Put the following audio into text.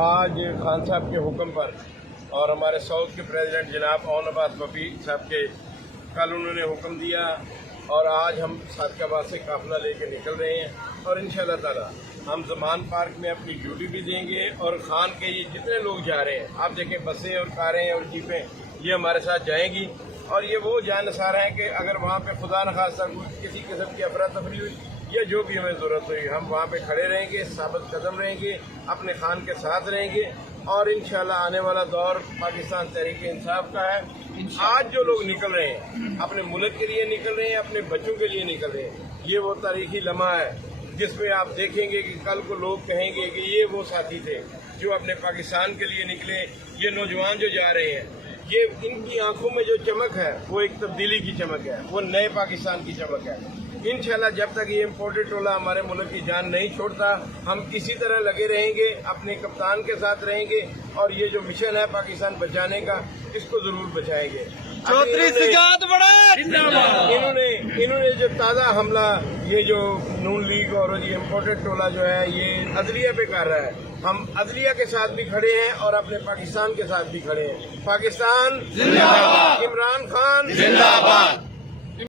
آج خان صاحب کے حکم پر اور ہمارے ساؤتھ کے پریزیڈنٹ جناب اون آباد پپی صاحب کے کل انہوں نے حکم دیا اور آج ہم صادق آباد سے قافلہ لے کے نکل رہے ہیں اور انشاءاللہ تعالی ہم زمان پارک میں اپنی ڈیوٹی بھی دیں گے اور خان کے یہ جتنے لوگ جا رہے ہیں آپ دیکھیں بسیں اور کاریں اور جیپیں یہ ہمارے ساتھ جائیں گی اور یہ وہ جانسار ہیں کہ اگر وہاں پہ خدا نخواستہ کسی قسم کی افراتفری ہوئی یا جو بھی ہمیں ضرورت ہوئی ہم وہاں پہ کھڑے رہیں گے، ثابت قدم رہیں گے، اپنے خان کے ساتھ رہیں گے اور انشاءاللہ آنے والا دور پاکستان تحریک انصاف کا ہے۔ آج جو لوگ نکل رہے ہیں اپنے ملک کے لیے نکل رہے ہیں، اپنے بچوں کے لیے نکل رہے ہیں، یہ وہ تاریخی لمحہ ہے جس میں آپ دیکھیں گے کہ کل کو لوگ کہیں گے کہ یہ وہ ساتھی تھے جو اپنے پاکستان کے لیے نکلے۔ یہ نوجوان جو جا رہے ہیں یہ ان کی آنکھوں میں جو چمک ہے وہ ایک تبدیلی کی چمک ہے، وہ نئے پاکستان کی چمک ہے۔ انشاءاللہ جب تک یہ امپورٹڈ ٹولہ ہمارے ملک کی جان نہیں چھوڑتا ہم اسی طرح لگے رہیں گے، اپنے کپتان کے ساتھ رہیں گے اور یہ جو مشن ہے پاکستان بچانے کا اس کو ضرور بچائیں گے۔ چودھری سجاد بڑے انہوں نے جو تازہ حملہ یہ جو نون لیگ اور یہ امپورٹڈ ٹولہ جو ہے یہ عدلیہ پہ کر رہا ہے، ہم عدلیہ کے ساتھ بھی کھڑے ہیں اور اپنے پاکستان کے ساتھ بھی کھڑے ہیں۔ پاکستان زندہ باد، عمران خان زندہ باد۔